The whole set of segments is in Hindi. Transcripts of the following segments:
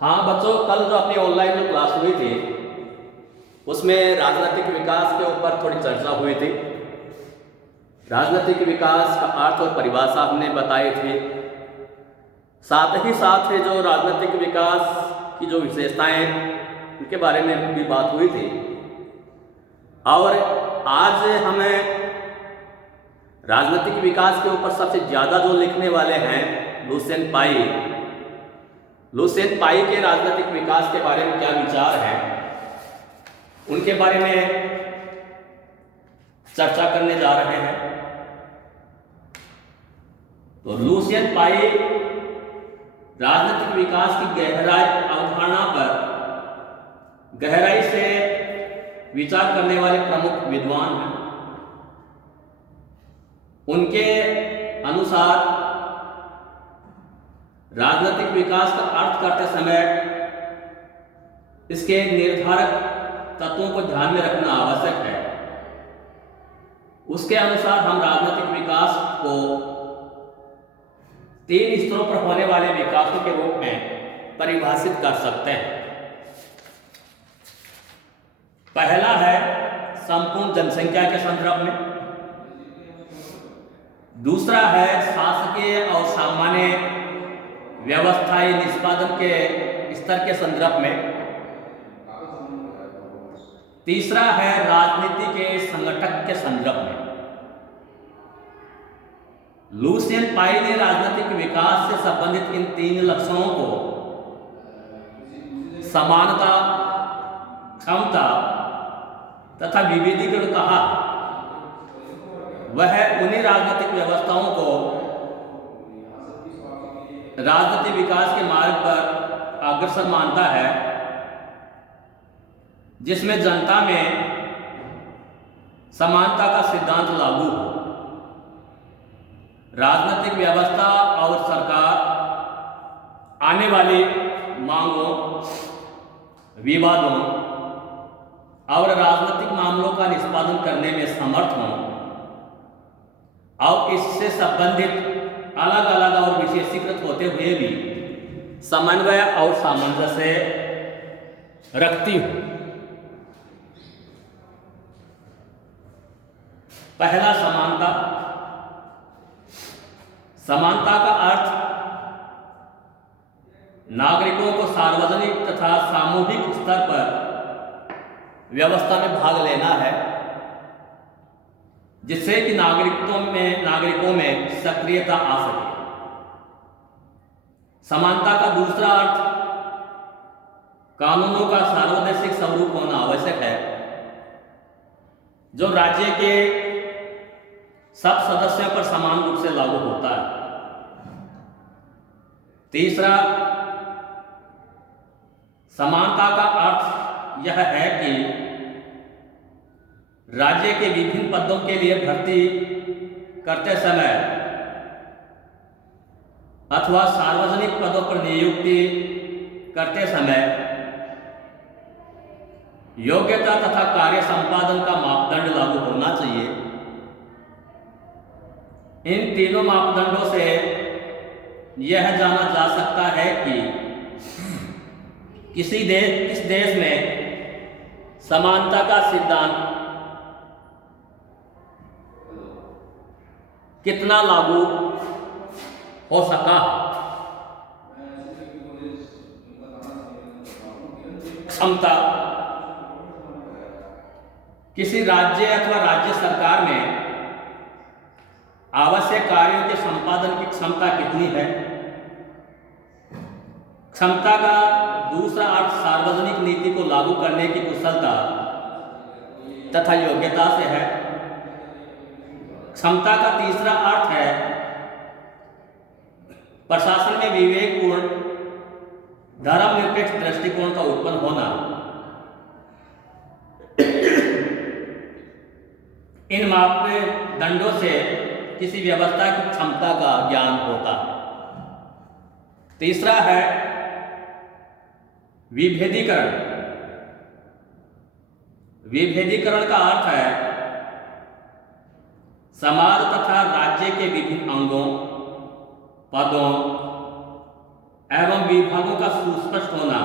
हाँ बच्चों, कल जो अपनी ऑनलाइन जो क्लास हुई थी उसमें राजनीतिक विकास के ऊपर थोड़ी चर्चा हुई थी। राजनीतिक विकास का अर्थ और परिभाषा हमने बताई थी। साथ ही साथ जो राजनीतिक विकास की जो विशेषताएं उनके बारे में भी बात हुई थी। और आज हमें राजनीतिक विकास के ऊपर सबसे ज़्यादा जो लिखने वाले हैं लुसियन पाई। लुसियन पाई के राजनीतिक विकास के बारे में क्या विचार हैं, उनके बारे में चर्चा करने जा रहे हैं। तो लुसियन पाई राजनीतिक विकास की गहराई अवधारणा पर गहराई से विचार करने वाले प्रमुख विद्वान हैं। उनके अनुसार राजनीतिक विकास का अर्थ करते समय इसके निर्धारक तत्वों को ध्यान में रखना आवश्यक है। उसके अनुसार हम राजनीतिक विकास को 3 स्तरों पर होने वाले विकासों के रूप में परिभाषित कर सकते हैं। पहला है संपूर्ण जनसंख्या के संदर्भ में, दूसरा है शासकीय और सामान्य व्यवस्थाई निष्पादन के स्तर के संदर्भ में, तीसरा है राजनीति के संगठक के संदर्भ में। लुसियन पाई ने राजनीतिक विकास से संबंधित इन 3 लक्षणों को समानता, क्षमता तथा विविधीकरण कहा। वह उन्हीं राजनीतिक व्यवस्थाओं को राजनीतिक विकास के मार्ग पर अग्रसर मानता है जिसमें जनता में समानता का सिद्धांत लागू हो। राजनीतिक व्यवस्था और सरकार आने वाली मांगों, विवादों और राजनीतिक मामलों का निष्पादन करने में समर्थ हों और इससे संबंधित अलग अलग और विशेषीकृत होते हुए भी समन्वय और सामंजस्य रखती हूं। पहला समानता। समानता का अर्थ नागरिकों को सार्वजनिक तथा सामूहिक स्तर पर व्यवस्था में भाग लेना है जिससे कि नागरिकों में सक्रियता आ सके। समानता का दूसरा अर्थ कानूनों का सार्वदेशिक स्वरूप होना आवश्यक है जो राज्य के सब सदस्यों पर समान रूप से लागू होता है। तीसरा, समानता का अर्थ यह है कि राज्य के विभिन्न पदों के लिए भर्ती करते समय अथवा सार्वजनिक पदों पर नियुक्ति करते समय योग्यता तथा कार्य संपादन का मापदंड लागू होना चाहिए। इन तीनों मापदंडों से यह जाना जा सकता है कि किस देश में समानता का सिद्धांत कितना लागू हो सका। क्षमता। किसी राज्य अथवा राज्य सरकार में आवश्यक कार्यों के संपादन की क्षमता कितनी है। क्षमता का दूसरा अर्थ सार्वजनिक नीति को लागू करने की कुशलता तथा योग्यता से है। क्षमता का तीसरा अर्थ है प्रशासन में विवेकपूर्ण धर्मनिरपेक्ष दृष्टिकोण का उत्पन्न होना। इन मापदंडों से किसी व्यवस्था की क्षमता का ज्ञान होता है। तीसरा है विभेदीकरण। विभेदीकरण का अर्थ है समाज तथा राज्य के विभिन्न अंगों, पदों, एवं विभागों का सुस्पष्ट होना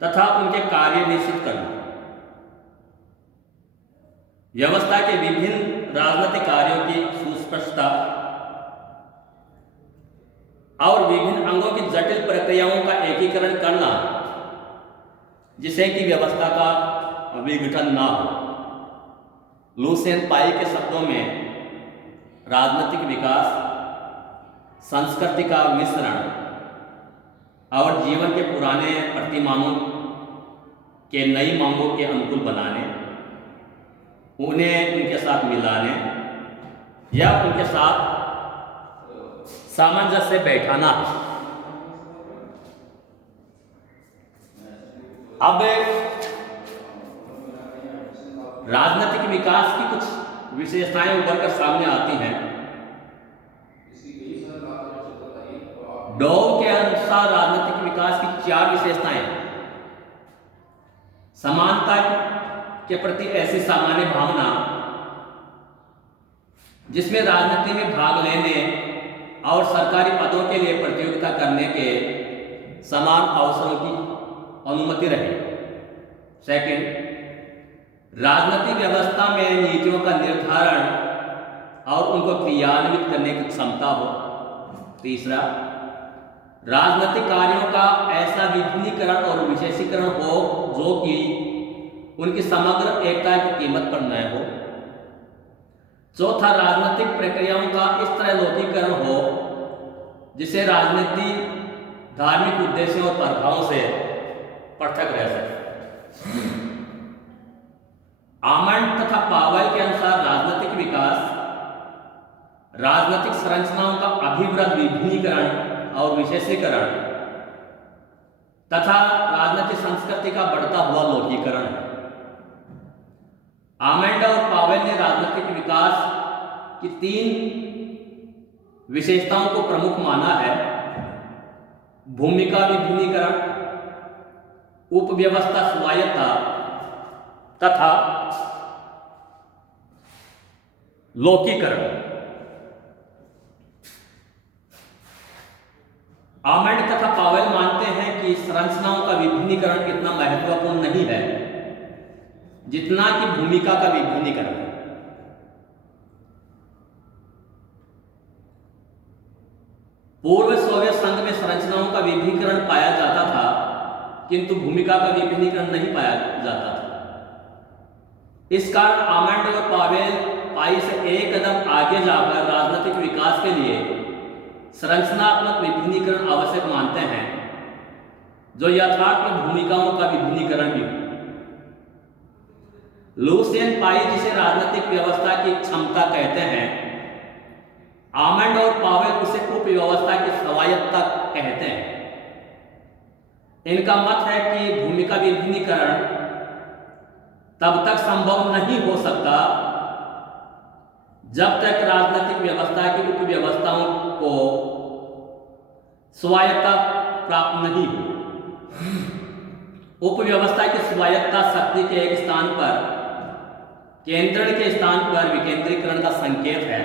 तथा उनके कार्य निश्चित करना, व्यवस्था के विभिन्न राजनीतिक कार्यों की सुस्पष्टता और विभिन्न अंगों की जटिल प्रक्रियाओं का एकीकरण करना जिससे कि व्यवस्था का विघटन ना हो। लुसियन पाई के शब्दों में राजनीतिक विकास संस्कृति का मिश्रण और जीवन के पुराने प्रतिमानों के नई मांगों के अनुकूल बनाने, उन्हें उनके साथ मिलाने या उनके साथ सामंजस्य बैठाना। अब राजनीतिक विकास की कुछ विशेषताएं उभर कर सामने आती हैं। डोव के अनुसार राजनीतिक विकास की 4 विशेषताएं: समानता के प्रति ऐसी सामान्य भावना जिसमें राजनीति में भाग लेने और सरकारी पदों के लिए प्रतियोगिता करने के समान अवसरों की अनुमति रहे। सेकंड, राजनीतिक व्यवस्था में नीतियों का निर्धारण और उनको क्रियान्वित करने की क्षमता हो। तीसरा, राजनीतिक कार्यों का ऐसा विभिन्नीकरण और विशेषीकरण हो जो कि उनकी समग्र एकता की कीमत पर न हो। चौथा, राजनीतिक प्रक्रियाओं का इस तरह लौकिकरण हो जिसे राजनीति धार्मिक उद्देश्यों और प्रभावों से पृथक रह सके। आमंड तथा पावेल के अनुसार राजनीतिक विकास राजनीतिक संरचनाओं का अभिवृद्ध विभिन्नीकरण और विशेषीकरण तथा राजनीतिक संस्कृति का बढ़ता हुआ लौकिकरण है। आमंड और पावेल ने राजनीतिक विकास की 3 विशेषताओं को प्रमुख माना है: भूमिका विभिन्नीकरण, उपव्यवस्था स्वायत्तता तथा लौकिकरण। आमंड तथा पावेल मानते हैं कि संरचनाओं का विभिन्नीकरण इतना महत्वपूर्ण नहीं है जितना कि भूमिका का विभिन्नीकरण है। पूर्व सोवियत संघ में संरचनाओं का विभिन्नीकरण पाया जाता था किंतु भूमिका का विभिन्नीकरण नहीं पाया जाता था। इस कारण आमंड और पावेल पाई से एक कदम आगे जाकर राजनीतिक विकास के लिए संरचनात्मक विभिन्नीकरण आवश्यक मानते हैं जो यथार्थ में भूमिकाओं का विभिन्नीकरण भी हो। लुसियन पाई जिसे राजनीतिक व्यवस्था की क्षमता कहते हैं, आमंड और पावेल उसे उपव्यवस्था की स्वायत्तता कहते हैं। इनका मत है कि भूमिका विभिन्नीकरण तब तक संभव नहीं हो सकता जब तक राजनीतिक व्यवस्था की उपव्यवस्थाओं को स्वायत्तता प्राप्त नहीं हो। उपव्यवस्था की स्वायत्तता शक्ति के एक स्थान पर केंद्रण के स्थान पर विकेंद्रीकरण का संकेत है।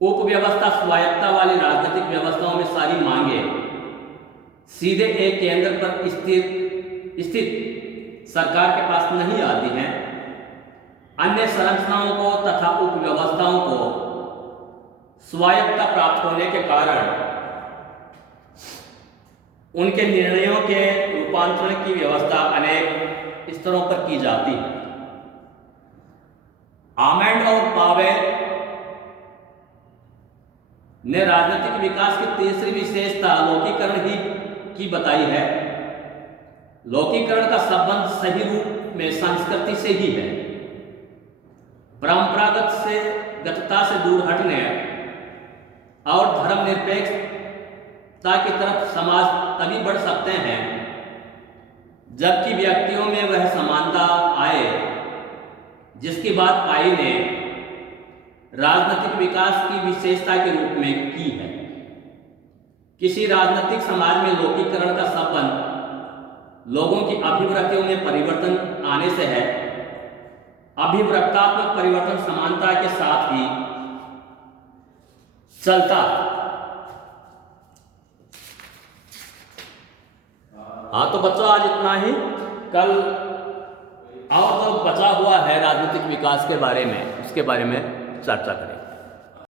उपव्यवस्था स्वायत्तता वाली राजनीतिक व्यवस्थाओं में सारी मांगे सीधे एक केंद्र पर स्थित सरकार के पास नहीं आती हैं। अन्य संरचनाओं को तथा उपव्यवस्थाओं को स्वायत्तता प्राप्त होने के कारण उनके निर्णयों के रूपांतरण की व्यवस्था अनेक स्तरों पर की जाती है। आमंड और पावेल ने राजनीतिक विकास की तीसरी विशेषता लौकिकरण ही की बताई है। लौकिकरण का संबंध सही रूप में संस्कृति से ही है। परंपरागत से गतता से दूर हटने और धर्मनिरपेक्षता की तरफ समाज तभी बढ़ सकते हैं जबकि व्यक्तियों में वह समानता आए जिसकी बात पाई ने राजनीतिक विकास की विशेषता के रूप में की है। किसी राजनीतिक समाज में लौकिकरण का संबंध लोगों की अभिवृत्तियों में परिवर्तन आने से है। अभिवृत्तात्मक परिवर्तन समानता के साथ ही चलता हाँ तो बच्चों आज इतना ही। कल और जो बचा हुआ है राजनीतिक विकास के बारे में, उसके बारे में चर्चा करें।